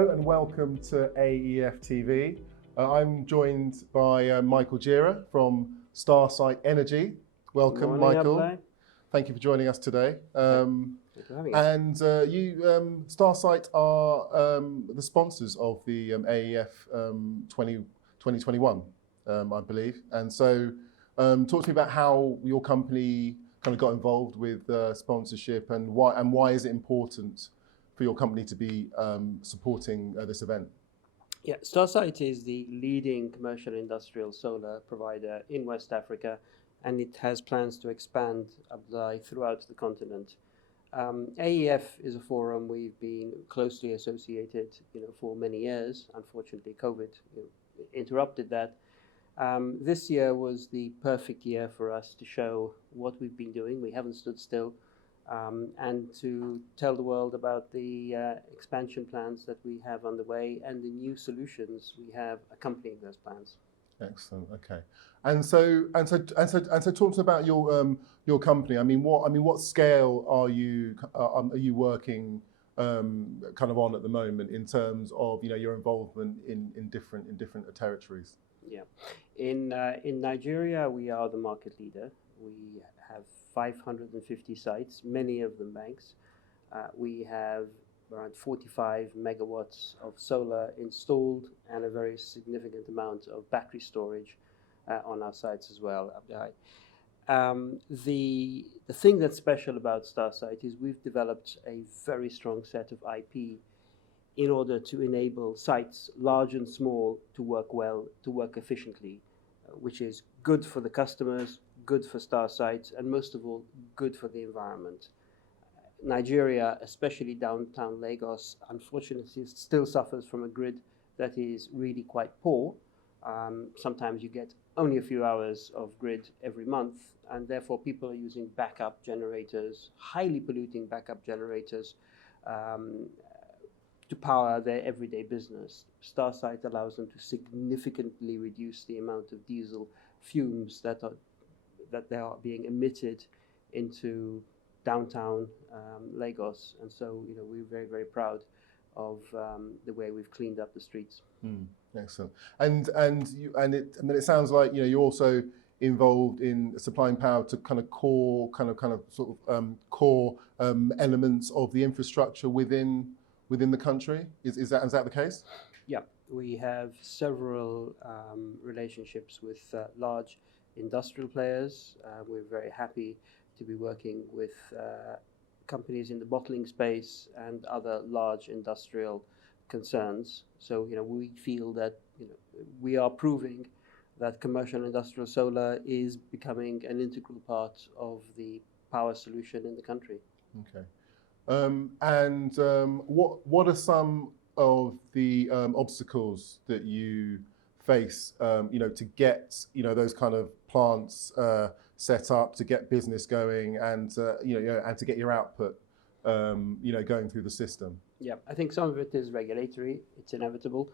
Hello and welcome to aefTV. I'm joined by Michael Gera from Starsight Energy. Welcome, Morning, Michael. Abdullah. Thank you for joining us today. Thanks for having us. And Starsight are the sponsors of the AEF 2021, I believe. And so talk to me about how your company kind of got involved with sponsorship and why is it important for your company to be supporting this event? Yeah, Starsight is the leading commercial industrial solar provider in West Africa, and it has plans to expand throughout the continent. AEF is a forum we've been closely associated, for many years. Unfortunately, COVID interrupted that. This year was the perfect year for us to show what we've been doing. We haven't stood still. And to tell the world about the expansion plans that we have underway and the new solutions we have accompanying those plans. Excellent. Okay. And so talk to me about your company. I mean, what scale are you working kind of on at the moment in terms of your involvement in different territories? Yeah, in Nigeria we are the market leader. We have 550 sites, many of them banks. We have around 45 megawatts of solar installed and a very significant amount of battery storage on our sites as well. The thing that's special about Starsight is we've developed a very strong set of IP in order to enable sites, large and small, to work well, to work efficiently, which is good for the customers, good for Starsight, and most of all, good for the environment. Nigeria, especially downtown Lagos, unfortunately still suffers from a grid that is really quite poor. Sometimes you get only a few hours of grid every month, and therefore people are using backup generators, highly polluting backup generators, to power their everyday business. Starsight allows them to significantly reduce the amount of diesel fumes that they are being emitted into downtown Lagos, and so we're very, very proud of the way we've cleaned up the streets. Excellent. And it sounds like you're also involved in supplying power to kind of core elements of the infrastructure within the country. Is that the case? Yeah, we have several relationships with large industrial players. We're very happy to be working with companies in the bottling space and other large industrial concerns. So we feel that we are proving that commercial industrial solar is becoming an integral part of the power solution in the country. Okay. What are some of the obstacles that you face, to get those kind of plants set up, to get business going, and and to get your output, going through the system? Yeah, I think some of it is regulatory. It's inevitable.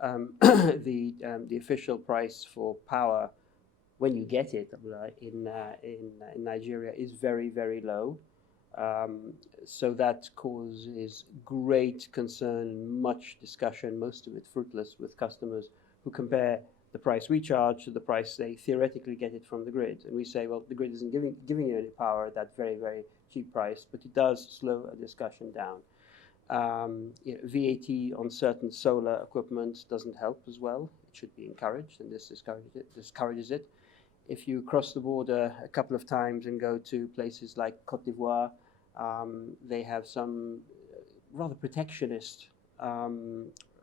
The official price for power, when you get it in Nigeria, is very, very low. So that causes great concern, much discussion, most of it fruitless, with customers who compare the price we charge to the price they theoretically get it from the grid. And we say, well, the grid isn't giving you any power at that very, very cheap price, but it does slow a discussion down. VAT on certain solar equipment doesn't help as well. It should be encouraged, and this discourages it. If you cross the border a couple of times and go to places like Côte d'Ivoire, they have some rather protectionist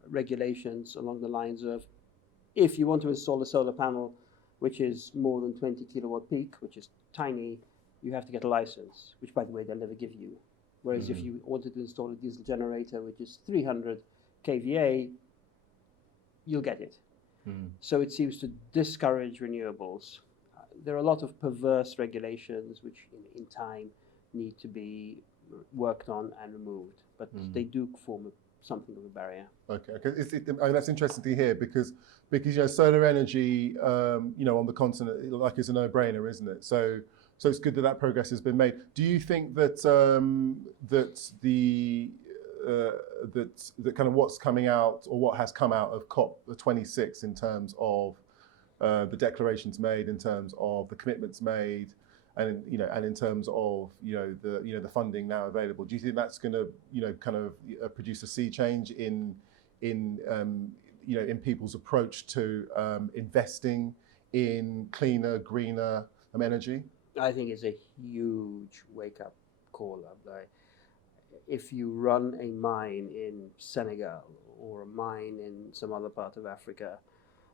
regulations along the lines of, if you want to install a solar panel which is more than 20 kilowatt peak, which is tiny, you have to get a license, which, by the way, they'll never give you. Whereas if you wanted to install a diesel generator which is 300 kVA, you'll get it. So it seems to discourage renewables. There are a lot of perverse regulations which in time need to be worked on and removed, but they do form something of a barrier. Okay, that's interesting to hear because solar energy, on the continent, like, is a no-brainer, isn't it? So it's good that progress has been made. Do you think that that that kind of what's coming out or what has come out of COP26 in terms of the declarations made, in terms of the commitments made, and and in terms of the funding now available. Do you think that's going to kind of produce a sea change in people's approach to investing in cleaner, greener energy? I think it's a huge wake-up call. If you run a mine in Senegal or a mine in some other part of Africa,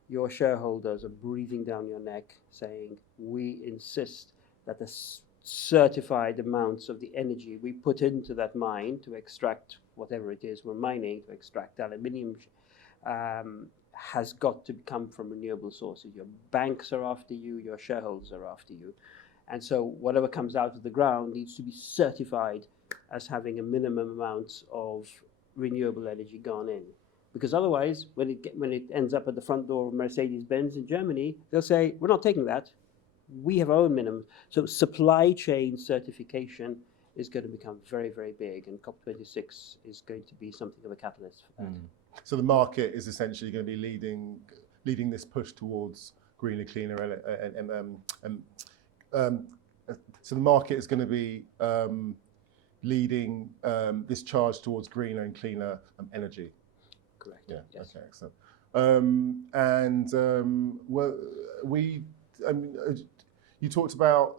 your shareholders are breathing down your neck saying, we insist that the certified amounts of the energy we put into that mine to extract whatever it is we're mining, to extract aluminium, has got to come from renewable sources. Your banks are after you, your shareholders are after you. And so whatever comes out of the ground needs to be certified as having a minimum amount of renewable energy gone in. Because otherwise, when it ends up at the front door of Mercedes-Benz in Germany, they'll say, we're not taking that. We have our own minimum. So supply chain certification is going to become very, very big, and COP26 is going to be something of a catalyst for that. So the market is essentially going to be leading this push towards greener, cleaner, so the market is going to be leading this charge towards greener and cleaner energy. Correct. Yeah. Yes. Okay. Excellent. You talked about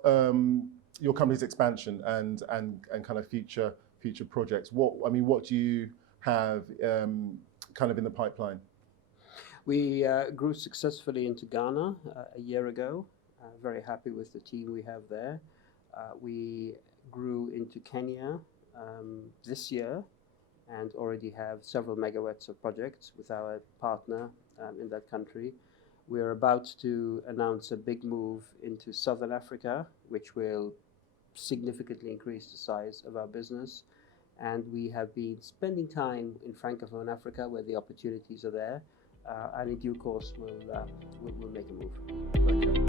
your company's expansion and kind of future projects. What do you have kind of in the pipeline? We grew successfully into Ghana a year ago. Very happy with the team we have there. We grew into Kenya this year and already have several megawatts of projects with our partner in that country. We're about to announce a big move into Southern Africa, which will significantly increase the size of our business. And we have been spending time in Francophone Africa where the opportunities are there. And in due course, we'll make a move. Okay.